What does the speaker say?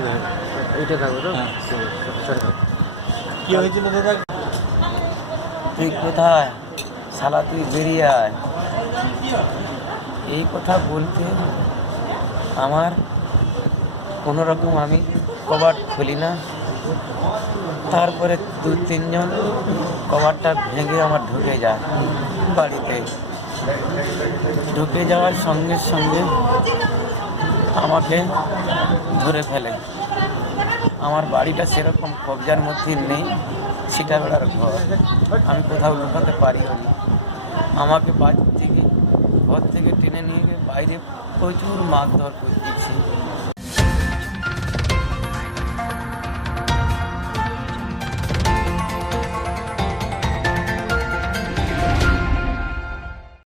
ঠিক আছে এইটা থাকবে তো? হ্যাঁ। সরি। থাকবে কি হয়েছিল দাদা? তুই কোথায়? শালা তুই বেরিয়ে আয়। এই কথা বলতে আমার কোনো রকম আমি কবাট খুলি না। তারপরে দু তিনজন কবাটটা ভেঙে আমার ঢুকে যায় বাড়িতে। ঢুকে যাওয়ার সঙ্গে সঙ্গে আমাকে ধরে ফেলে। আমার বাড়িটা সেরকম কবজার মধ্যে নেই সেটা বেড়ার ঘর। আমি কোথাও লুকাতে পারিও না। আমাকে বাড়ি থেকে, ঘর থেকে টেনে নিয়ে বাইরে প্রচুর মাছ ধর করতেছি।